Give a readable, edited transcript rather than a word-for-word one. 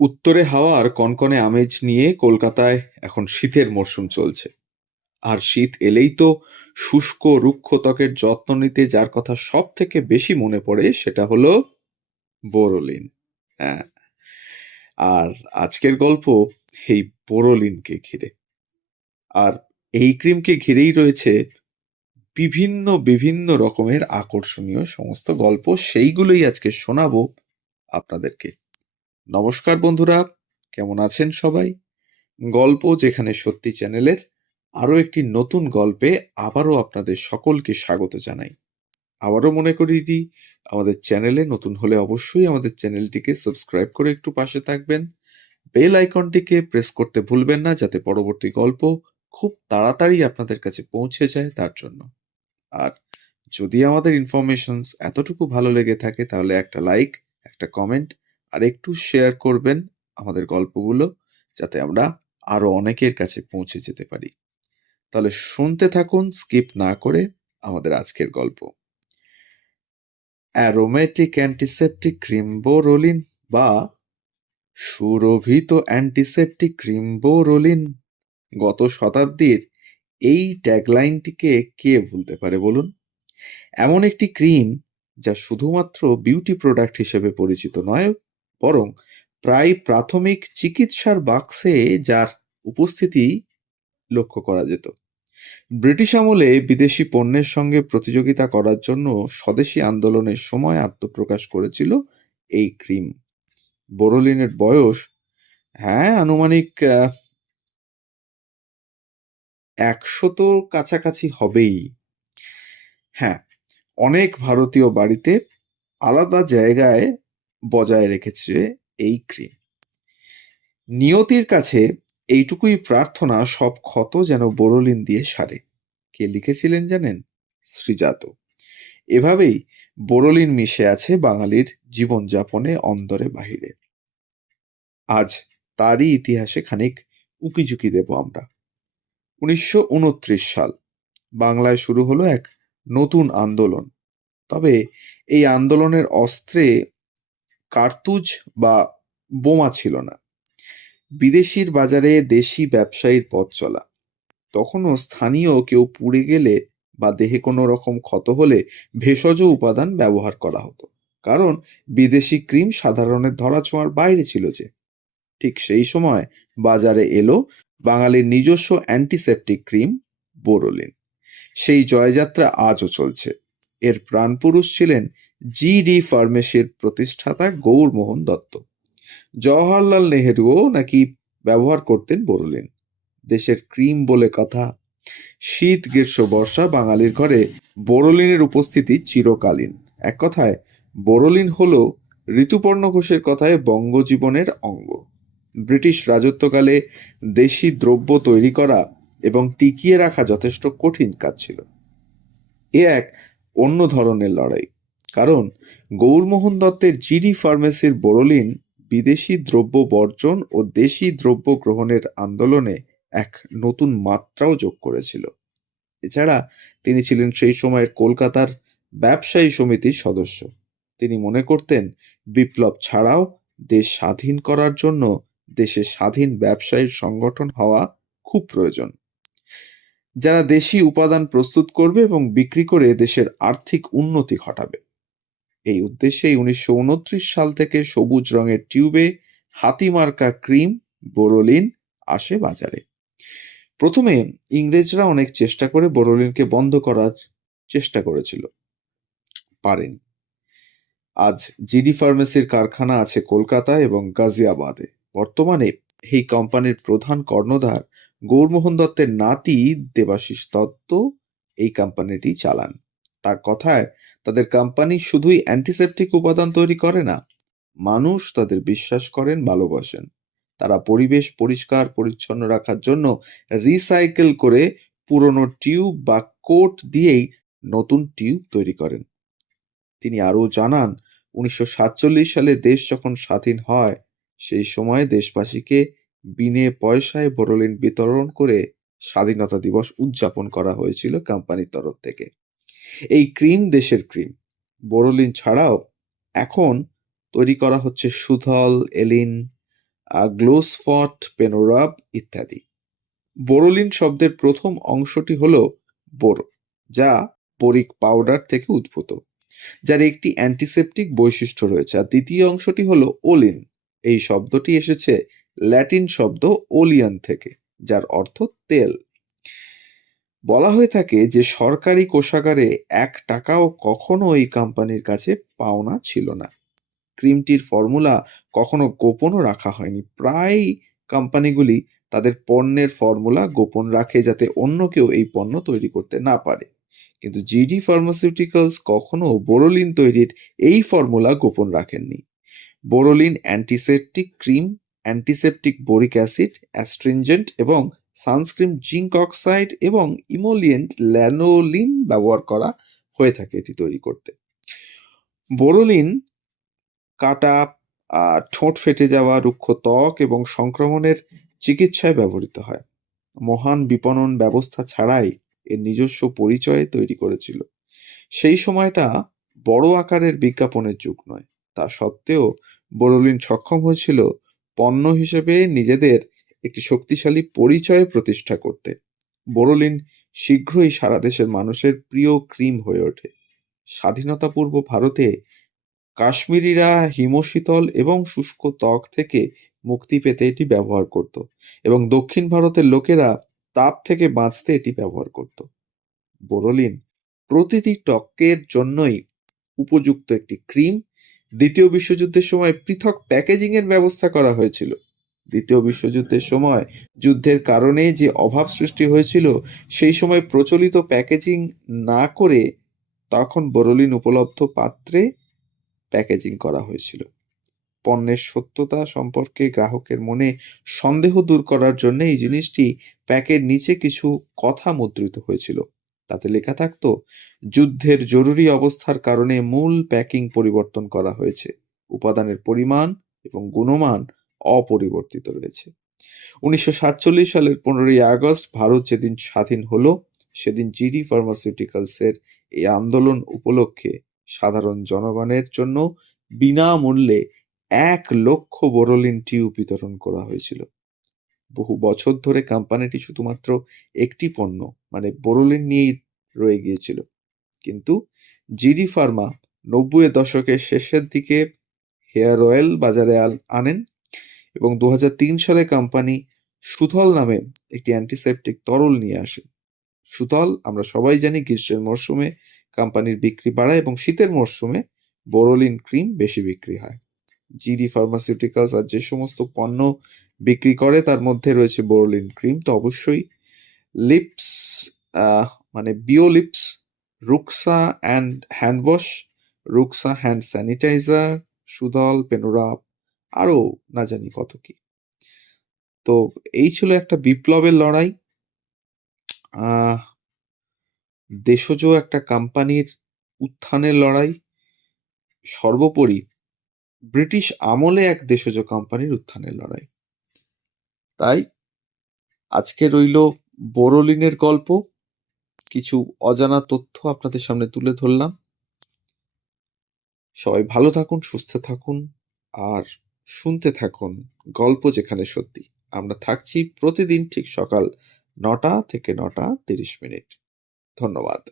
উত্তরে হাওয়ার কনকনে আমেজ নিয়ে কলকাতায় এখন শীতের মরশুম চলছে। আর শীত এলেই তো শুষ্ক রুক্ষ ত্বকের যত্ন নিতে যার কথা সব থেকে বেশি মনে পড়ে সেটা হলো বোরোলিন। হ্যাঁ, আর আজকের গল্প এই বোরোলিনকে ঘিরে। আর এই ক্রিমকে ঘিরেই রয়েছে বিভিন্ন বিভিন্ন রকমের আকর্ষণীয় সমস্ত গল্প, সেইগুলোই আজকে শোনাবো আপনাদেরকে। নমস্কার বন্ধুরা, কেমন আছেন সবাই? গল্প যেখানে সত্যি চ্যানেলের আরও একটি নতুন গল্পে আবারও আপনাদের সকলকে স্বাগত জানাই। আবারও মনে করিয়ে দিই, আমাদের চ্যানেলে নতুন হলে অবশ্যই আমাদের চ্যানেলটিকে সাবস্ক্রাইব করে একটু পাশে থাকবেন। বেল আইকনটিকে প্রেস করতে ভুলবেন না, যাতে পরবর্তী গল্প খুব তাড়াতাড়ি আপনাদের কাছে পৌঁছে যায় তার জন্য। আর যদি আমাদের ইনফরমেশনস এতটুকু ভালো লেগে থাকে তাহলে একটা লাইক, একটা কমেন্ট আর একটু শেয়ার করবেন আমাদের গল্পগুলো, যাতে আমরা আরো অনেকের কাছে পৌঁছে যেতে পারি। তাহলে শুনতে থাকুন স্কিপ না করে আমাদের আজকের গল্প। অ্যারোমেটিক অ্যান্টিসেপটিক ক্রিম বোরোলিন বা সুরভিত অ্যান্টিসেপটিক ক্রিম বোরোলিন। গত শতাব্দীর এই ট্যাগলাইনটিকে কে ভুলতে পারে বলুন? এমন একটি ক্রিম যা শুধুমাত্র বিউটি প্রোডাক্ট হিসেবে পরিচিত নয়, বরং প্রায় প্রাথমিক চিকিৎসার বাক্সে যার উপস্থিতি লক্ষ্য করা যেত। ব্রিটিশ আমলে বিদেশি পণ্যের সঙ্গে প্রতিযোগিতা করার জন্য স্বদেশী আন্দোলনের সময় আত্মপ্রকাশ করেছিল এই ক্রিম। বোরোলিনের বয়স আনুমানিক 100 তো কাছাকাছি হবেই। হ্যাঁ, অনেক ভারতীয় বাড়িতে আলাদা জায়গায় বজায় রেখেছে এই ক্রিম। নিয়তির কাছে এইটুকুই প্রার্থনা, সব ক্ষত যেন বোরোলিন দিয়ে সারে। কে লিখেছিলেন জানেন? শ্রীজাত। এভাবেই বোরোলিন মিশে আছে বাঙালির জীবনযাপনে অন্দরে বাহিরে। আজ তারই ইতিহাসে খানিক উকিঝুঁকি দেব আমরা। 1929 সাল, বাংলায় শুরু হলো এক নতুন আন্দোলন। তবে এই আন্দোলনের অস্ত্রে কার্তুজ বা বোমা ছিল না। বিদেশির বাজারে দেশি ব্যবসায়ীর পথ চলা। তখনও স্থানীয় কেউ পুড়ে গেলে বা দেহে কোনো রকম ক্ষত হলে ভেষজ উপাদান ব্যবহার করা হতো, কারণ বিদেশি ক্রিম সাধারণের ধরাছোঁয়ার বাইরে ছিল যে। ঠিক সেই সময় বাজারে এলো বাঙালির নিজস্ব অ্যান্টিসেপটিক ক্রিম বোরোলিন। সেই জয়যাত্রা আজও চলছে। এর প্রাণপুরুষ ছিলেন জিডি ফার্মেসির প্রতিষ্ঠাতা গৌরমোহন দত্ত। জওহরলাল নেহেরুও নাকি ব্যবহার করতেন বোরোলিন। দেশের ক্রিম বলে কথা। শীত গ্রীষ্ম বর্ষা বাঙালির ঘরে বোরোলিনের উপস্থিতি চিরকালীন। এক কথায় বোরোলিন হলো ঋতুপর্ণ ঘোষের কথায় বঙ্গজীবনের অঙ্গ। ব্রিটিশ রাজত্বকালে দেশি দ্রব্য তৈরি করা এবং টিকিয়ে রাখা যথেষ্ট কঠিন কাজ ছিল। এ এক অন্য ধরনের লড়াই, কারণ গৌরমোহন দত্তের জিডি ফার্মেসির বোরোলিন বিদেশি দ্রব্য বর্জন ও দেশি দ্রব্য গ্রহণের আন্দোলনে এক নতুন মাত্রাও যোগ করেছিল। এছাড়া তিনি ছিলেন সেই সময়ের কলকাতার ব্যবসায়ী সমিতির সদস্য। তিনি মনে করতেন বিপ্লব ছাড়াও দেশ স্বাধীন করার জন্য দেশে স্বাধীন ব্যবসায়ীর সংগঠন হওয়া খুব প্রয়োজন, যারা দেশি উপাদান প্রস্তুত করবে এবং বিক্রি করে দেশের আর্থিক উন্নতি ঘটাবে। এই উদ্দেশ্যেই 1929 সাল থেকে সবুজ রঙের টিউবে হাতিমার্কা ক্রিম বোরোলিন আসে বাজারে। প্রথমে ইংরেজরা অনেক চেষ্টা করে বোরোলিনকে বন্ধ করার চেষ্টা করেছিল, পারেনি। আজ জিডি ফার্মেসির কারখানা আছে কলকাতা এবং গাজিয়াবাদে। বর্তমানে এই কোম্পানির প্রধান কর্ণধার গৌরমোহন দত্তের নাতি দেবাশিস দত্ত এই কোম্পানিটি চালান। তার কথায় তাদের কোম্পানি শুধুই অ্যান্টিসেপটিক উপাদান তৈরি করে না, মানুষ তাদের বিশ্বাস করেন, ভালোবাসেন। তারা পরিবেশ পরিষ্কার পরিচ্ছন্ন রাখার জন্য রিসাইকেল করে পুরনো টিউব বা কোট দিয়েই নতুন টিউব তৈরি করেন। তিনি আরও জানান, 1947 সালে দেশ যখন স্বাধীন হয় সেই সময় দেশবাসীকে বিনে পয়সায় বোরোলিন বিতরণ করে স্বাধীনতা দিবস উদযাপন করা হয়েছিল কোম্পানির তরফ থেকে। এই ক্রিম দেশের ক্রিম। বোরোলিন ছাড়াও এখন তৈরি করা হচ্ছে সুথল, এলিন, গ্লোসফট, পেনোরাব ইত্যাদি। বোরোলিন শব্দের প্রথম অংশটি হল বোরো, যা বোরিক পাউডার থেকে উদ্ভূত, যার একটি অ্যান্টিসেপটিক বৈশিষ্ট্য রয়েছে। আর দ্বিতীয় অংশটি হল ওলিন। এই শব্দটি এসেছে ল্যাটিন শব্দ ওলিয়ান থেকে, যার অর্থ তেল। বলা হয়ে থাকে যে সরকারি কোষাগারে ১ টাকাও কখনো এই কোম্পানির কাছে পাওনা ছিল না। ক্রিমটির ফর্মুলা কখনো গোপনও রাখা হয়নি। প্রায় কোম্পানিগুলি তাদের পণ্যের ফর্মুলা গোপন রাখে, যাতে অন্য কেউ এই পণ্য তৈরি করতে না পারে। কিন্তু জিডি ফার্মাসিউটিক্যালস কখনো বোরোলিন তৈরির এই ফর্মুলা গোপন রাখেননি। Boroline antiseptic cream, antiseptic boric acid, astringent এবং সানস্ক্রিন জিঙ্ক অক্সাইড এবং ইমোলিয়েন্ট ল্যানোলিন ব্যবহার করা হয়ে থাকে এটি তৈরি করতে। বোরোলিন কাটা, ঠোঁট ফেটে যাওয়া, রুক্ষ ত্বক এবং সংক্রমণের চিকিৎসায় ব্যবহৃত হয়। মহান বিপণন ব্যবস্থা ছাড়াই এর নিজস্ব পরিচয় তৈরি করেছিল। সেই সময়টা বড় আকারের বিজ্ঞাপনের যুগ নয়। তা সত্ত্বেও বোরোলিন সক্ষম হয়েছিল পণ্য হিসেবে নিজেদের একটি শক্তিশালী পরিচয় প্রতিষ্ঠা করতে। বোরোলিন শীঘ্রই সারা দেশের মানুষের প্রিয় ক্রিম হয়ে ওঠে। স্বাধীনতাপূর্ব ভারতে কাশ্মীরিরা হিমশীতল এবং শুষ্ক ত্বক থেকে মুক্তি পেতে এটি ব্যবহার করত, এবং দক্ষিণ ভারতের লোকেরা তাপ থেকে বাঁচতে এটি ব্যবহার করত। বোরোলিন প্রতিটি ত্বকের জন্যই উপযুক্ত একটি ক্রিম। দ্বিতীয় বিশ্বযুদ্ধের সময় পৃথক প্যাকেজিং এর ব্যবস্থা করা হয়েছিল। দ্বিতীয় বিশ্বযুদ্ধের সময় যুদ্ধের কারণে যে অভাব সৃষ্টি হয়েছিল, সেই সময় প্রচলিত প্যাকেজিং না করে তখন বোরোলিন উপলব্ধ পাত্রে প্যাকেজিং করা হয়েছিল। পণ্যের সত্যতা সম্পর্কে গ্রাহকের মনে সন্দেহ দূর করার জন্য এই জিনিসটি প্যাকের নিচে কিছু কথা মুদ্রিত হয়েছিল। তাতে লেখা থাকতো, যুদ্ধের জরুরি অবস্থার কারণে মূল প্যাকিং পরিবর্তন করা হয়েছে, উপাদানের পরিমাণ এবং গুণমান অপরিবর্তিত রয়েছে। 1947 সালের 15ই আগস্ট ভারত যেদিন স্বাধীন হলো, সেদিন জিডি ফার্মাসিউটিক্যালসের এই আন্দোলন উপলক্ষে সাধারণ জনগণের জন্য বিনামূল্যে 1 লক্ষ বোরোলিন টিউব বিতরণ করা হয়েছিল। বহু বছর ধরে কোম্পানিটি শুধুমাত্র একটি পণ্য মানে বোরোলিন নিয়েই রয়ে গিয়েছিল। কিন্তু জিডি ফার্মা 90-এর দশকের শেষের দিকে হেয়ার অয়েল বাজারে আনেন, এবং 2003 সালে কোম্পানি সুথল নামে একটি অ্যান্টিসেপটিক তরল নিয়ে আসে। সুথল আমরা সবাই জানি গ্রীষ্মের মরশুমে কোম্পানির বিক্রি বাড়ায় এবং শীতের মরশুমে বোরোলিন ক্রিম বেশি বিক্রি হয়। জিডি ফার্মাসিউটিক্যালস আর যে সমস্ত পণ্য বিক্রি করে তার মধ্যে রয়েছে বোরোলিন ক্রিম, তো অবশ্যই লিপস মানে বিওলিপস, রুক্সা অ্যান্ড হ্যান্ড ওয়াশ, রুক্সা হ্যান্ড স্যানিটাইজার, সুদল, পেনোরাব, আরও না জানি কত কি। তো এই ছিল একটা বিপ্লবের লড়াই, দেশজ একটা কোম্পানির উত্থানের লড়াই, সর্বোপরি ব্রিটিশ আমলে এক দেশজ কোম্পানির উত্থানের লড়াই। তাই আজকে রইল বোরোলিনের গল্প, কিছু অজানা তথ্য আপনাদের সামনে তুলে ধরলাম। সবাই ভালো থাকুন, সুস্থ থাকুন, আর শুনতে থাকুন গল্প যেখানে সত্যি। আমরা থাকছি প্রতিদিন ঠিক সকাল 9টা থেকে 9টা 30 মিনিট। ধন্যবাদ।